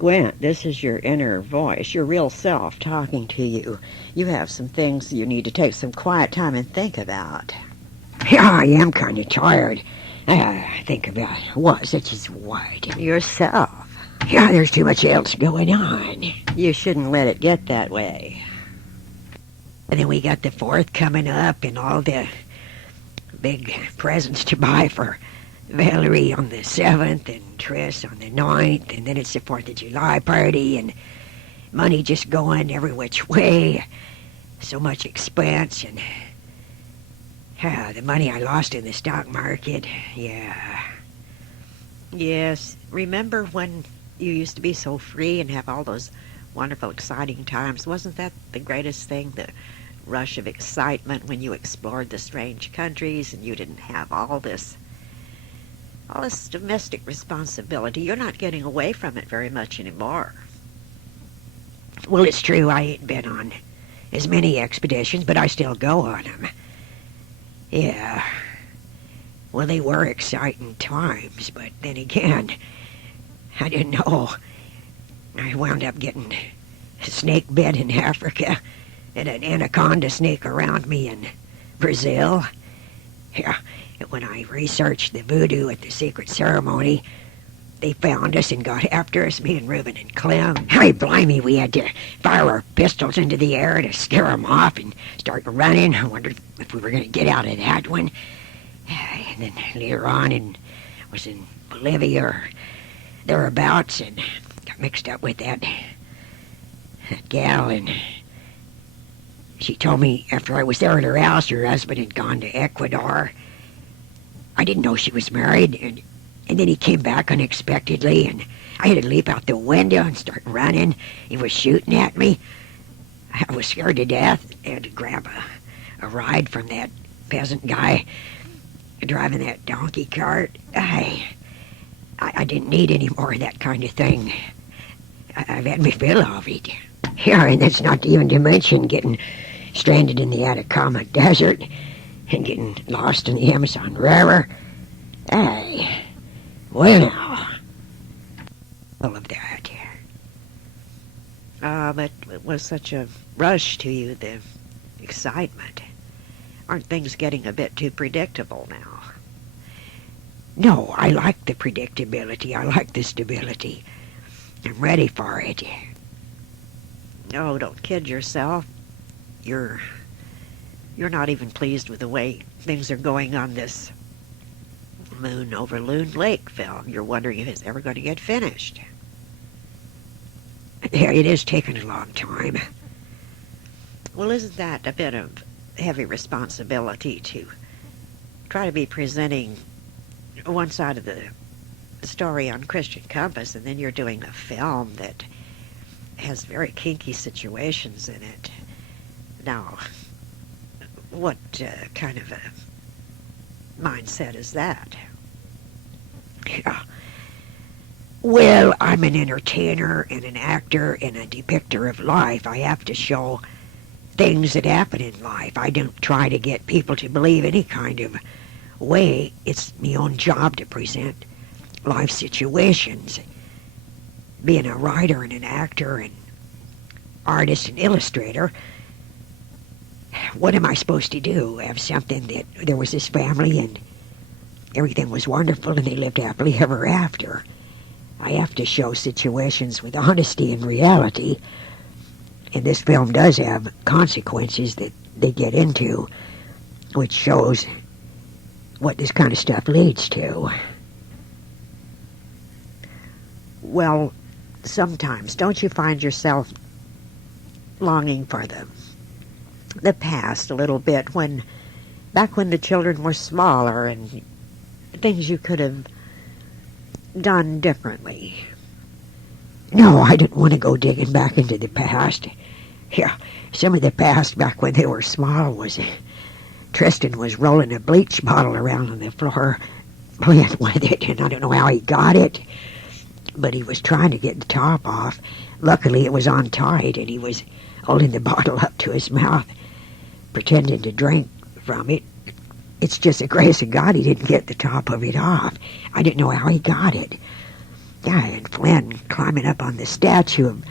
Squint, this is your inner voice, your real self talking to you. You have some things you need to take some quiet time and think about. Yeah, I am kind of tired. Think about what, such as what? Yourself. Yeah, there's too much else going on. You shouldn't let it get that way. And then we got the 4th coming up and all the big presents to buy for Valerie on the 7th and Triss on the 9th, and then it's the 4th of July party and money just going every which way. So much expense and the money I lost in the stock market, yeah. Yes, remember when you used to be so free and have all those wonderful, exciting times? Wasn't that the greatest thing, the rush of excitement when you explored the strange countries and you didn't have all this domestic responsibility? You're not getting away from it very much anymore. Well, it's true, I ain't been on as many expeditions, but I still go on them. Yeah. Well, they were exciting times, but then again, I didn't know. I wound up getting snake bit in Africa and an anaconda snake around me in Brazil. Yeah, when I researched the voodoo at the secret ceremony, they found us and got after us, me and Reuben and Clem. Hey, blimey, we had to fire our pistols into the air to scare them off and start running. I wondered if we were going to get out of that one. And then later on, was in Bolivia or thereabouts, and got mixed up with that gal, and she told me after I was there at her house, her husband had gone to Ecuador. I didn't know she was married, and then he came back unexpectedly, and I had to leap out the window and start running. He was shooting at me. I was scared to death. I had to grab a ride from that peasant guy driving that donkey cart. I didn't need any more of that kind of thing. I've had my fill of it. Yeah, and that's not even to mention getting stranded in the Atacama Desert and getting lost in the Amazon River. Well now, all of that. But it was such a rush to you, the excitement. Aren't things getting a bit too predictable now? No, I like the predictability. I like the stability. I'm ready for it. Oh, don't kid yourself. You're not even pleased with the way things are going on this Moon over Loon Lake film. You're wondering if it's ever going to get finished. Yeah, it is taking a long time. Well, isn't that a bit of heavy responsibility to try to be presenting one side of the story on Christian Compass, and then you're doing a film that has very kinky situations in it? Now, what kind of a mindset is that? Yeah. Well, I'm an entertainer and an actor and a depictor of life. I have to show things that happen in life. I don't try to get people to believe any kind of way. It's my own job to present life situations. Being a writer and an actor and artist and illustrator, what am I supposed to do? Have something that there was this family and everything was wonderful and they lived happily ever after. I have to show situations with honesty and reality, and this film does have consequences that they get into, which shows what this kind of stuff leads to. Well, sometimes don't you find yourself longing for the past a little bit, back when the children were smaller and things you could have done differently? No, I didn't want to go digging back into the past. Yeah, some of the past back when they were small was Tristan was rolling a bleach bottle around on the floor, playing with it, and I don't know how he got it, but he was trying to get the top off. Luckily, it was on tight, and he was holding the bottle up to his mouth, pretending to drink from it. It's just the grace of God he didn't get the top of it off. I didn't know how he got it. Yeah, and Flynn climbing up on the statue of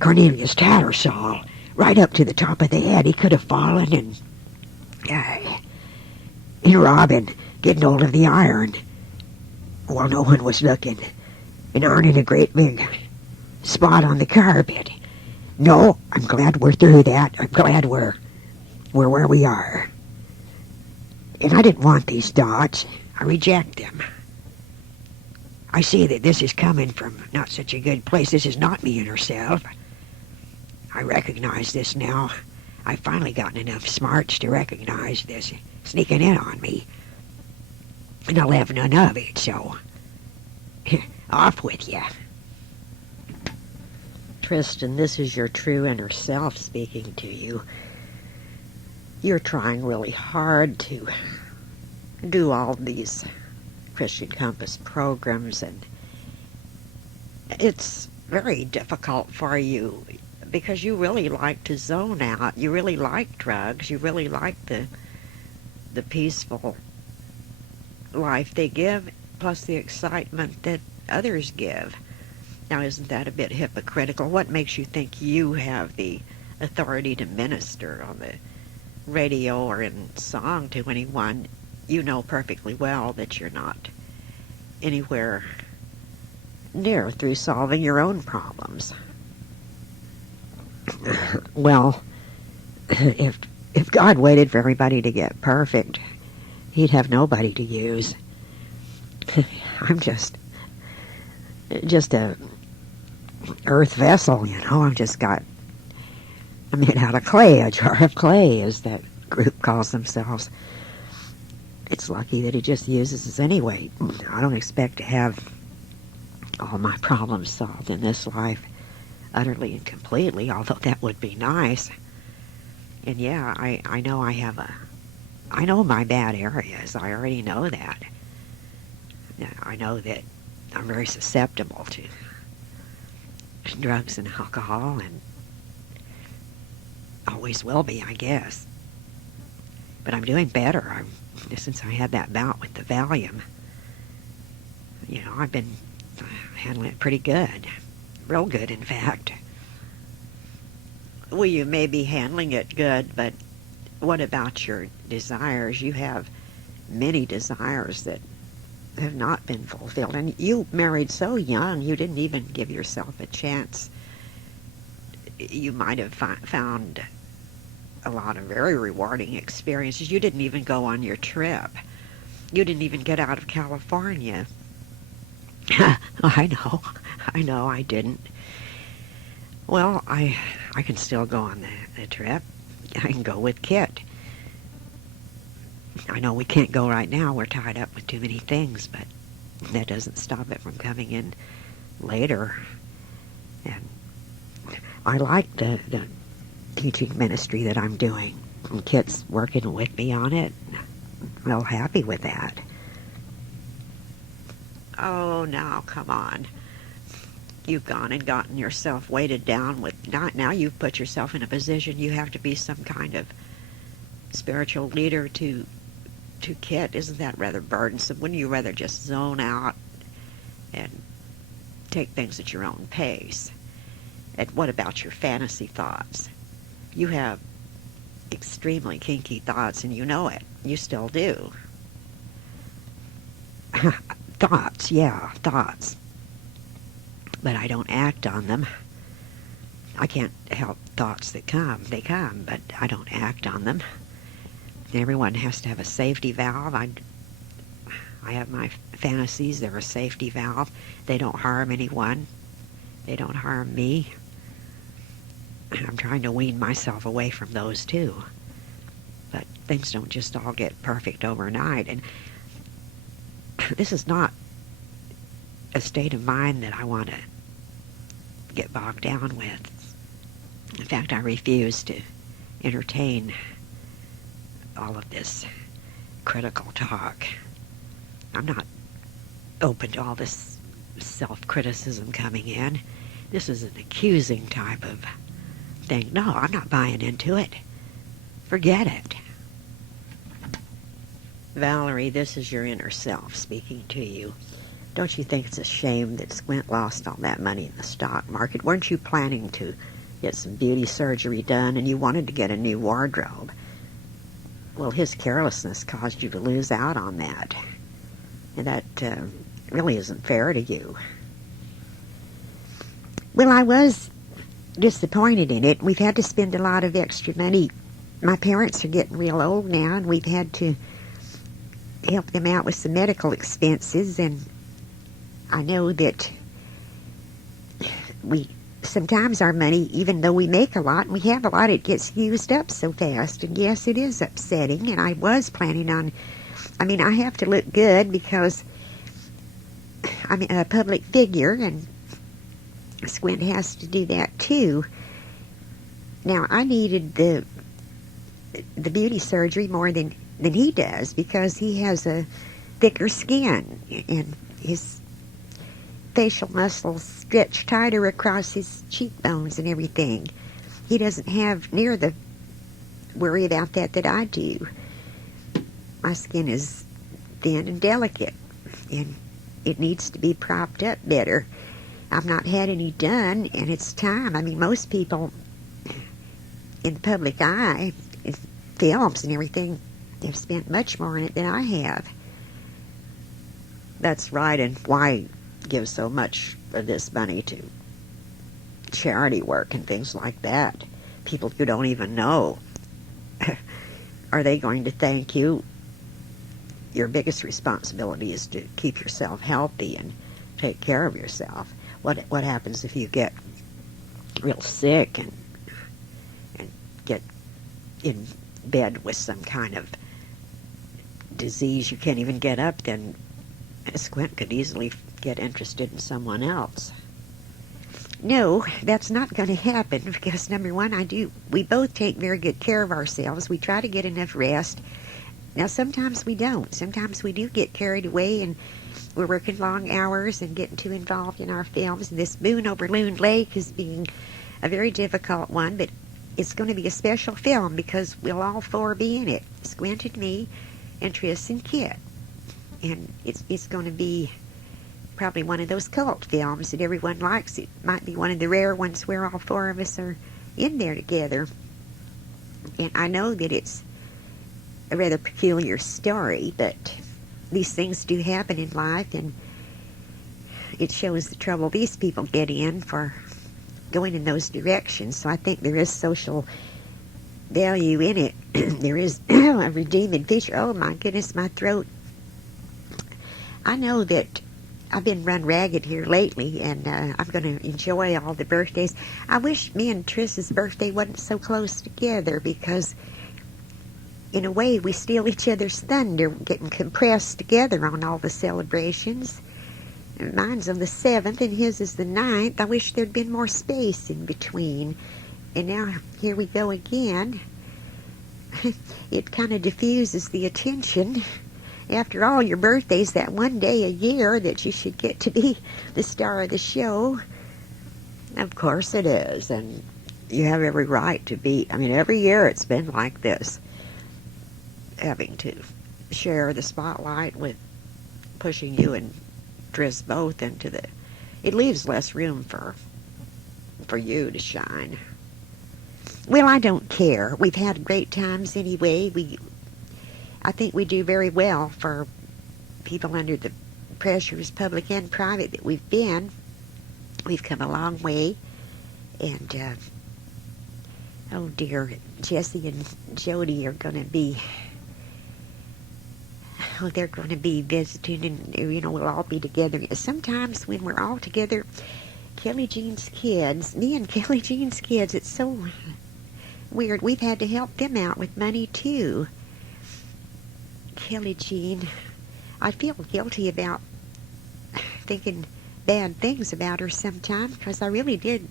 Cornelius Tattersall, right up to the top of the head. He could have fallen, and Robin getting hold of the iron while no one was looking, and earning a great big spot on the carpet. No, I'm glad we're through that. I'm glad we're where we are. And I didn't want these dots. I reject them. I see that this is coming from not such a good place. This is not me inner self. I recognize this now. I've finally gotten enough smarts to recognize this sneaking in on me. And I'll have none of it, so off with you. Tristan, this is your true inner self speaking to you. You're trying really hard to do all these Christian Compass programs, and it's very difficult for you because you really like to zone out. You really like drugs. You really like the peaceful life they give, plus the excitement that others give. Now, isn't that a bit hypocritical? What makes you think you have the authority to minister on the radio or in song to anyone? You know perfectly well that you're not anywhere near through solving your own problems. Well, if God waited for everybody to get perfect, he'd have nobody to use. I'm just a earth vessel, you know. I'm made out of clay, a jar of clay, as that group calls themselves. It's lucky that he just uses us anyway. I don't expect to have all my problems solved in this life utterly and completely, although that would be nice. And yeah, I know I know my bad areas. I already know that. I know that I'm very susceptible to drugs and alcohol, and always will be, I guess. But I'm doing better. Since I had that bout with the Valium, you know, I've been handling it pretty good. Real good, in fact. Well, you may be handling it good, but what about your desires? You have many desires that have not been fulfilled. And you married so young, you didn't even give yourself a chance. You might have found a lot of very rewarding experiences. You didn't even go on your trip. You didn't even get out of California. I know I didn't. Well, I can still go on the trip. I can go with Kit. I know we can't go right now. We're tied up with too many things, but that doesn't stop it from coming in later. And I like the teaching ministry that I'm doing. And Kit's working with me on it. I'm real happy with that. Oh, now, come on. You've gone and gotten yourself weighted down with... Now you've put yourself in a position you have to be some kind of spiritual leader to Kit. Isn't that rather burdensome? Wouldn't you rather just zone out and take things at your own pace? And what about your fantasy thoughts? You have extremely kinky thoughts, and you know it. You still do. Thoughts, yeah, thoughts. But I don't act on them. I can't help thoughts that come. They come, but I don't act on them. Everyone has to have a safety valve. I have my fantasies. They're a safety valve. They don't harm anyone. They don't harm me. I'm trying to wean myself away from those too. But things don't just all get perfect overnight. And this is not a state of mind that I want to get bogged down with. In fact, I refuse to entertain all of this critical talk. I'm not open to all this self-criticism coming in. This is an accusing type of thing. No, I'm not buying into it. Forget it. Valerie, this is your inner self speaking to you. Don't you think it's a shame that Squint lost all that money in the stock market? Weren't you planning to get some beauty surgery done, and you wanted to get a new wardrobe? Well, his carelessness caused you to lose out on that. And that really isn't fair to you. Well, I was disappointed in it. We've had to spend a lot of extra money. My parents are getting real old now, and we've had to help them out with some medical expenses, and I know that sometimes our money, even though we make a lot and we have a lot, it gets used up so fast. And yes, it is upsetting, and I was planning on, I have to look good because I'm a public figure, and Squint has to do that too. Now, I needed the beauty surgery more than he does because he has a thicker skin and his facial muscles stretch tighter across his cheekbones and everything. He doesn't have near the worry about that I do. My skin is thin and delicate, and it needs to be propped up better. I've not had any done, and it's time. Most people in the public eye, in films and everything, have spent much more on it than I have. That's right, and why give so much of this money to charity work and things like that? People you don't even know. Are they going to thank you? Your biggest responsibility is to keep yourself healthy and take care of yourself. What happens if you get real sick and get in bed with some kind of disease you can't even get up? Then Squint could easily get interested in someone else. No, that's not going to happen because, number one, we both take very good care of ourselves. We try to get enough rest. Now, sometimes we don't. Sometimes we do get carried away and we're working long hours and getting too involved in our films. And this Moon over Loon Lake is being a very difficult one, but it's going to be a special film because we'll all four be in it. Squint and me and Tris and Kit. And it's going to be probably one of those cult films that everyone likes. It might be one of the rare ones where all four of us are in there together. And I know that it's a rather peculiar story, but these things do happen in life, and it shows the trouble these people get in for going in those directions. So I think there is social value in it. There is a redeeming feature. Oh my goodness, my throat. I know that I've been run ragged here lately, and I'm going to enjoy all the birthdays. I wish me and Triss's birthday wasn't so close together because, in a way, we steal each other's thunder, getting compressed together on all the celebrations. Mine's on the 7th, and his is the 9th. I wish there'd been more space in between. And now, here we go again. It kind of diffuses the attention. After all, your birthday's that one day a year that you should get to be the star of the show. Of course it is, and you have every right to be. Every year it's been like this, having to share the spotlight with pushing you and Tris both into the... It leaves less room for you to shine. Well, I don't care. We've had great times anyway. I think we do very well for people under the pressures, public and private, that we've been. We've come a long way. And, oh dear, Jesse and Jody are going to be... Oh, they're going to be visiting, and, we'll all be together. Sometimes when we're all together, Kelly Jean's kids, me and Kelly Jean's kids, it's so weird. We've had to help them out with money, too. Kelly Jean, I feel guilty about thinking bad things about her sometimes because I really did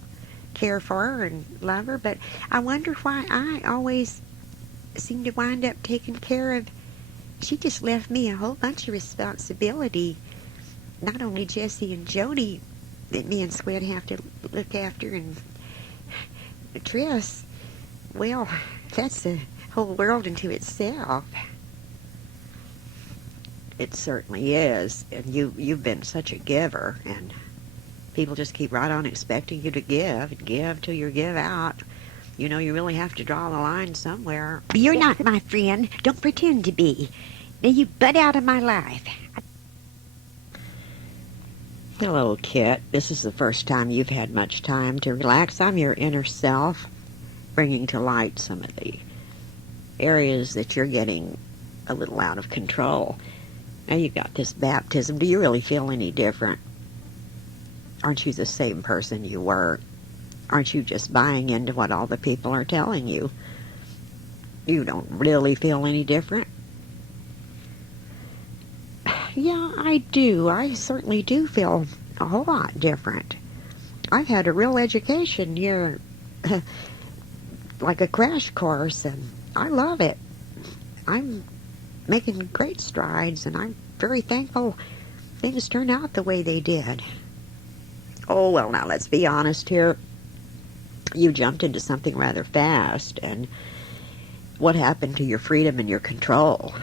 care for her and love her, but I wonder why I always seem to wind up taking care of... She just left me a whole bunch of responsibility. Not only Jesse and Jody that me and Squint have to look after, and Tris, well, that's a whole world into itself. It certainly is. And you've been such a giver, and people just keep right on expecting you to give and give till you give out. You know, you really have to draw the line somewhere. You're not my friend. Don't pretend to be. Now you butt out of my life. Hello, Kit. This is the first time you've had much time to relax. I'm your inner self, bringing to light some of the areas that you're getting a little out of control. Now you got this baptism. Do you really feel any different? Aren't you the same person you were? Aren't you just buying into what all the people are telling you? You don't really feel any different? Yeah, I do. I certainly do feel a whole lot different. I've had a real education here, like a crash course, and I love it. I'm making great strides, and I'm very thankful things turned out the way they did. Oh, well, now let's be honest here. You jumped into something rather fast, and what happened to your freedom and your control?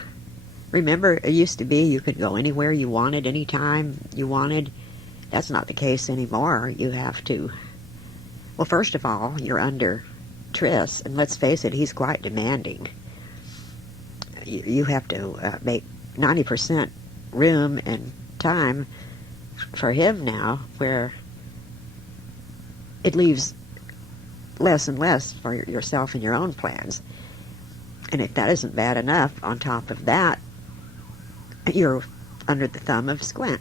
Remember, it used to be you could go anywhere you wanted, anytime you wanted. That's not the case anymore. You have to... Well, first of all, you're under Tris, and let's face it, he's quite demanding. You have to make 90% room and time for him now, where it leaves less and less for yourself and your own plans. And if that isn't bad enough, on top of that, you're under the thumb of Squint.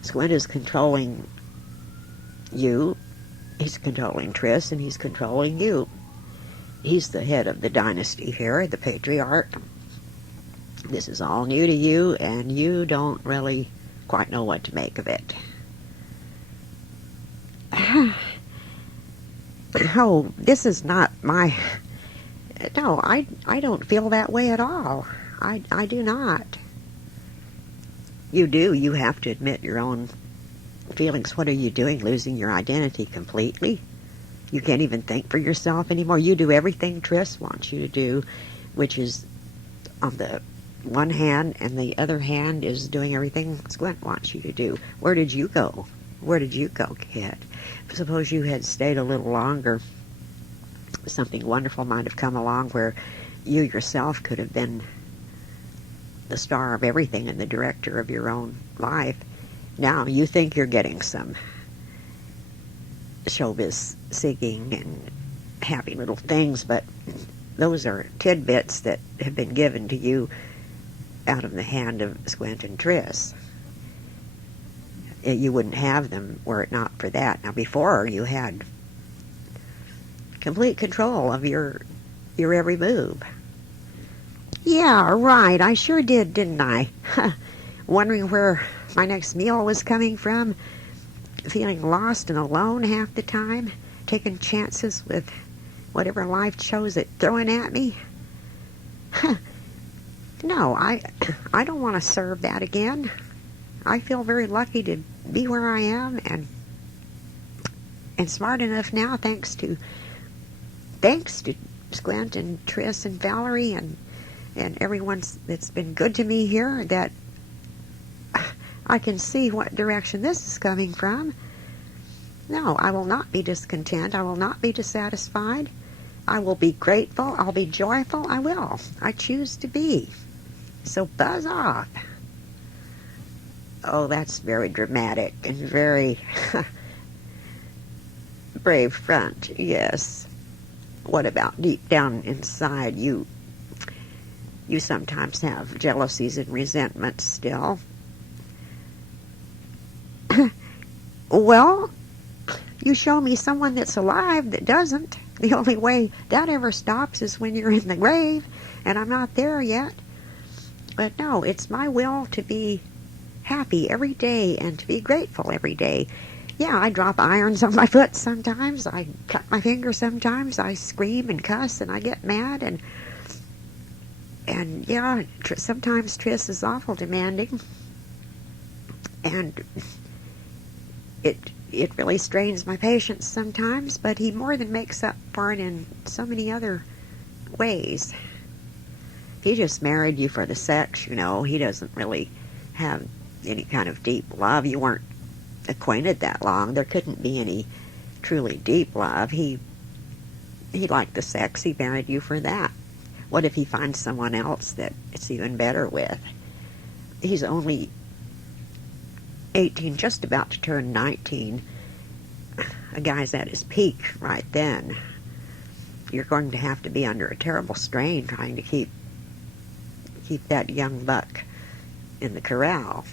Squint is controlling you, he's controlling Tris, and he's controlling you. He's the head of the dynasty here, the patriarch. This is all new to you, and you don't really quite know what to make of it. Oh, this is not my... No, I don't feel that way at all. I do not. You do. You have to admit your own feelings. What are you doing? Losing your identity completely? You can't even think for yourself anymore. You do everything Tris wants you to do, which is on the one hand, and the other hand is doing everything Squint wants you to do. Where did you go? Where did you go, kid? Suppose you had stayed a little longer. Something wonderful might have come along where you yourself could have been the star of everything and the director of your own life. Now you think you're getting some showbiz seeking and happy little things, but those are tidbits that have been given to you out of the hand of Squint and Tris. You wouldn't have them were it not for that. Now before, you had complete control of your every move. Yeah, right, I sure did, didn't I? Wondering where my next meal was coming from, feeling lost and alone half the time, taking chances with whatever life chose it throwing at me. No, I don't want to serve that again. I feel very lucky to be where I am, and smart enough now, thanks to Squint and Tris and Valerie and everyone that's been good to me here, that I can see what direction this is coming from. No, I will not be discontent. I will not be dissatisfied. I will be grateful. I'll be joyful. I will. I choose to be. So buzz off. Oh, that's very dramatic and very brave front, yes. What about deep down inside? You sometimes have jealousies and resentments still. Well, you show me someone that's alive that doesn't. The only way that ever stops is when you're in the grave, and I'm not there yet. But no, it's my will to be happy every day and to be grateful every day. Yeah, I drop irons on my foot sometimes. I cut my finger sometimes. I scream and cuss and I get mad. And yeah, sometimes Tris is awful demanding. And it really strains my patience sometimes, but he more than makes up for it in so many other ways. He just married you for the sex, you know. He doesn't really have any kind of deep love. You weren't acquainted that long. There couldn't be any truly deep love. He liked the sex. He married you for that. What if he finds someone else that it's even better with? He's only 18, just about to turn 19. A guy's at his peak right then. You're going to have to be under a terrible strain trying to keep that young buck in the corral.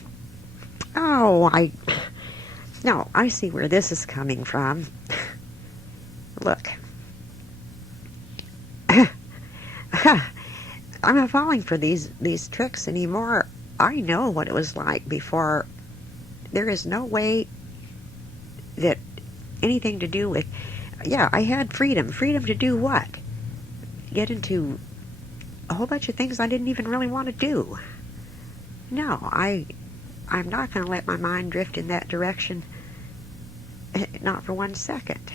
Oh, I see where this is coming from. Look. I'm not falling for these tricks anymore. I know what it was like before. There is no way that anything to do with... Yeah, I had freedom. Freedom to do what? Get into a whole bunch of things I didn't even really want to do. No, I'm not going to let my mind drift in that direction. Not for 1 second.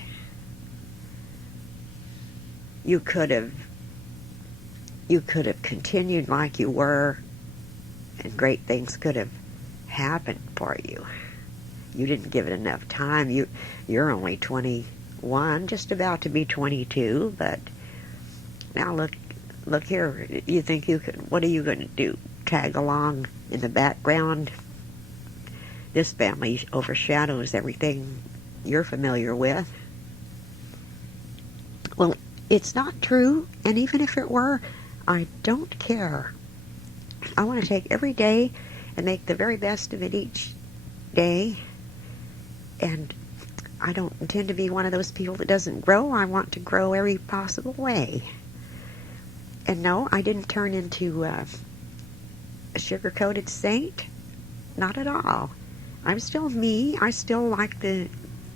You could have continued like you were, and great things could have happened for you. You didn't give it enough time. You're only 21, just about to be 22, but now look here. You think you could... What are you going to do? Tag along in the background? This family overshadows everything you're familiar with. Well, it's not true, and even if it were, I don't care. I want to take every day and make the very best of it each day. And I don't intend to be one of those people that doesn't grow. I want to grow every possible way. And no, I didn't turn into a sugar-coated saint. Not at all. I'm still me. I still like the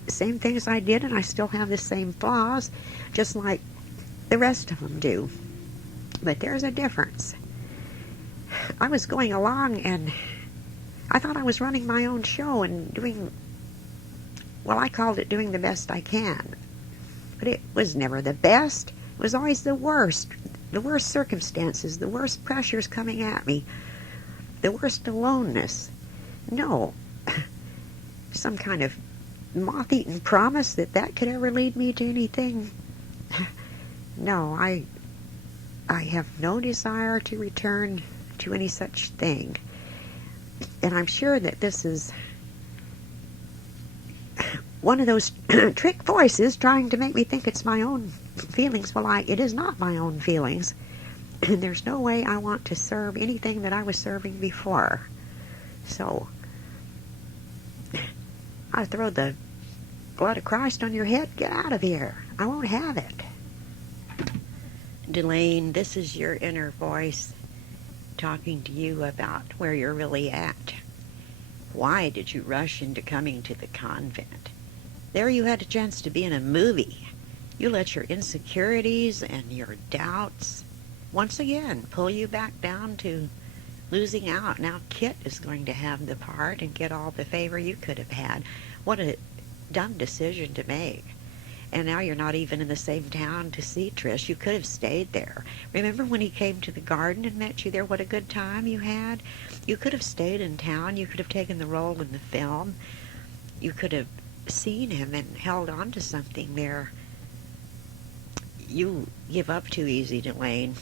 same things I did, and I still have the same flaws, just like the rest of them do. But there's a difference. I was going along, and I thought I was running my own show and doing... Well, I called it doing the best I can. But it was never the best. It was always the worst. The worst circumstances, the worst pressures coming at me, the worst aloneness. No. Some kind of moth-eaten promise that could ever lead me to anything. No, I have no desire to return to any such thing. And I'm sure that this is one of those trick voices trying to make me think it's my own feelings. Well, it is not my own feelings. And there's no way I want to serve anything that I was serving before. So, I throw the blood of Christ on your head. Get out of here. I won't have it. Delane, this is your inner voice talking to you about where you're really at. Why did you rush into coming to the convent? There you had a chance to be in a movie. You let your insecurities and your doubts once again pull you back down to losing out. Now Kit is going to have the part and get all the favor you could have had. What a dumb decision to make. And now you're not even in the same town to see Trish. You could have stayed there. Remember when he came to the garden and met you there? What a good time you had. You could have stayed in town. You could have taken the role in the film. You could have seen him and held on to something there. You give up too easy, Delane.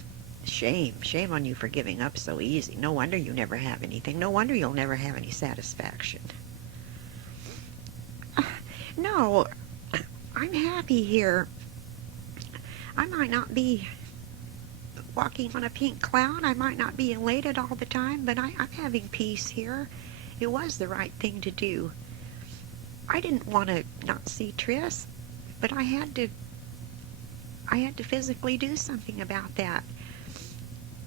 Shame on you for giving up so easy. No wonder you never have anything. No wonder you'll never have any satisfaction. No, I'm happy here. I might not be walking on a pink cloud. I might not be elated all the time, but I'm having peace here. It was the right thing to do. I didn't want to not see Tris, but I had to physically do something about that.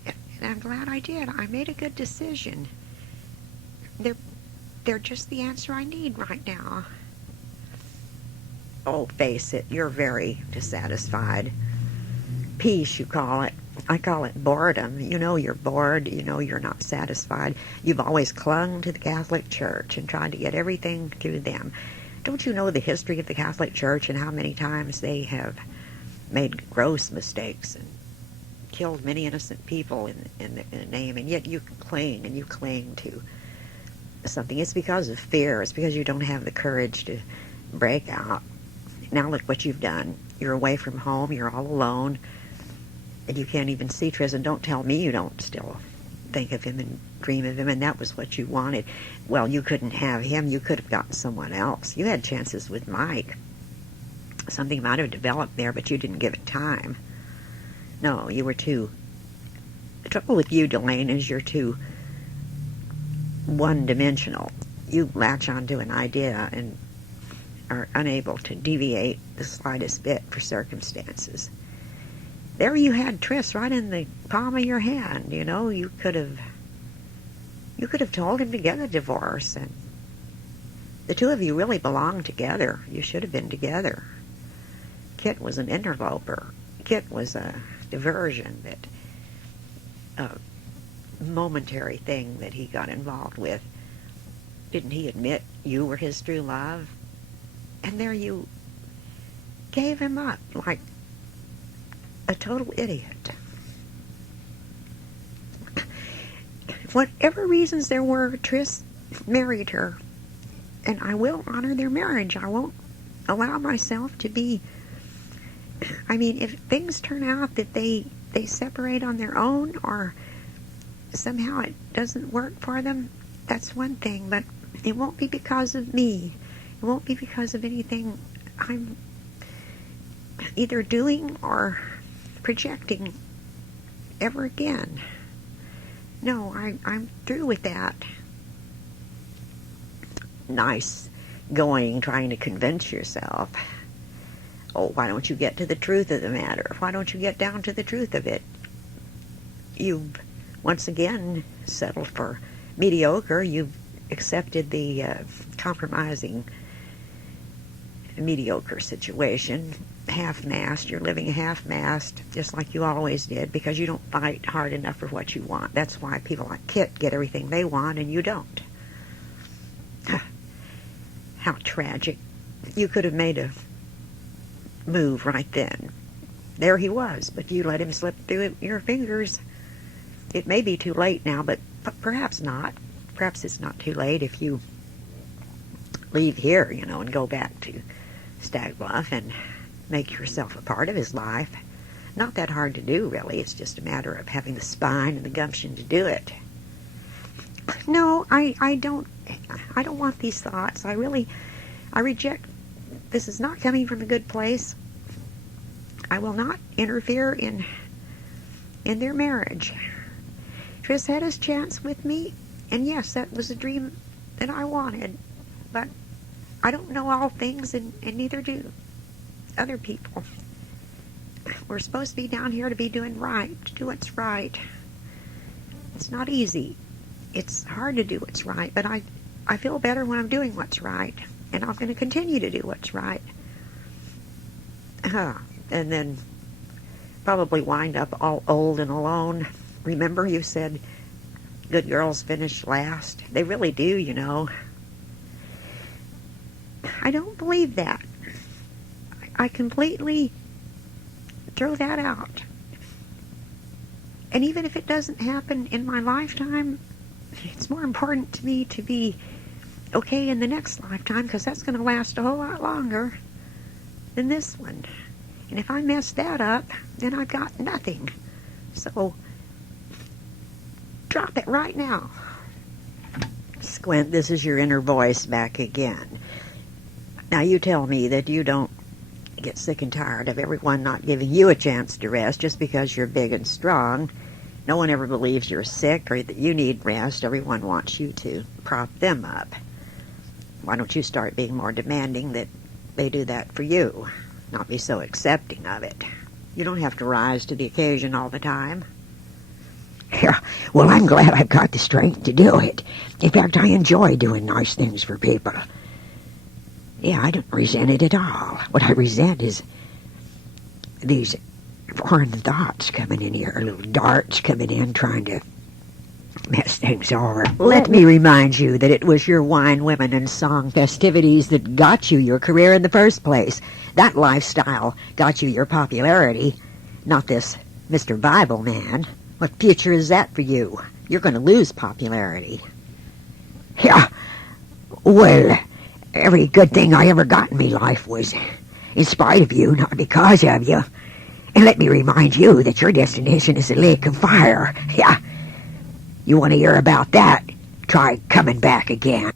And I'm glad I did. I made a good decision. They're just the answer I need right now. Oh, face it, you're very dissatisfied. Peace, you call it. I call it boredom. You know you're bored. You know you're not satisfied. You've always clung to the Catholic Church and tried to get everything through them. Don't you know the history of the Catholic Church and how many times they have made gross mistakes and killed many innocent people in the name, and yet you cling and you cling to something. It's because of fear. It's because you don't have the courage to break out. Now look what you've done. You're away from home. You're all alone. And you can't even see Tris. And don't tell me you don't still think of him and dream of him. And that was what you wanted. Well, you couldn't have him. You could have gotten someone else. You had chances with Mike. Something might have developed there, but you didn't give it time. No, you were too... The trouble with you, Delane, is you're too one-dimensional. You latch onto an idea and are unable to deviate the slightest bit for circumstances. There you had Tris right in the palm of your hand, you know. You could have told him to get a divorce, and the two of you really belonged together. You should have been together. Kit was an interloper. Kit was a diversion, a momentary thing that he got involved with. Didn't he admit you were his true love? And there you gave him up like a total idiot. Whatever reasons there were, Tris married her. And I will honor their marriage. I won't allow myself to be... I mean, if things turn out that they separate on their own, or somehow it doesn't work for them, that's one thing. But it won't be because of me. It won't be because of anything I'm either doing or projecting ever again. No, I'm through with that. Nice going, trying to convince yourself. Oh, why don't you get to the truth of the matter? Why don't you get down to the truth of it? You've once again settled for mediocre. You've accepted the compromising mediocre situation. Half-mast. You're living half-mast, just like you always did, because you don't fight hard enough for what you want. That's why people like Kit get everything they want and you don't. How tragic. You could have made a move right then. There he was, but you let him slip through your fingers. It may be too late now, but perhaps not. Perhaps it's not too late if you leave here, you know, and go back to Stag Bluff and make yourself a part of his life. Not that hard to do, really. It's just a matter of having the spine and the gumption to do it. No, I don't want these thoughts. I reject. This is not coming from a good place. I will not interfere in their marriage. Tris had his chance with me, and yes, that was a dream that I wanted, but I don't know all things, and neither do other people. We're supposed to be down here to be doing right, to do what's right. It's not easy. It's hard to do what's right, but I feel better when I'm doing what's right, and I'm going to continue to do what's right. And then probably wind up all old and alone. Remember you said good girls finish last? They really do, you know. I don't believe that. I completely throw that out. And even if it doesn't happen in my lifetime, it's more important to me to be okay in the next lifetime, because that's going to last a whole lot longer than this one. And if I mess that up, then I've got nothing. So, drop it right now. Squint, this is your inner voice back again. Now you tell me that you don't get sick and tired of everyone not giving you a chance to rest just because you're big and strong. No one ever believes you're sick or that you need rest. Everyone wants you to prop them up. Why don't you start being more demanding that they do that for you? Not be so accepting of it. You don't have to rise to the occasion all the time. Yeah, well, I'm glad I've got the strength to do it. In fact, I enjoy doing nice things for people. Yeah, I don't resent it at all. What I resent is these foreign thoughts coming in here, little darts coming in trying to mess things over. Let me remind you that it was your wine, women, and song festivities that got you your career in the first place. That lifestyle got you your popularity, not this Mr. Bible Man, what future is that for you? You're going to lose popularity. Yeah, well, every good thing I ever got in me life was in spite of you, not because of you. And let me remind you that your destination is the lake of fire. Yeah, you want to hear about that? Try coming back again.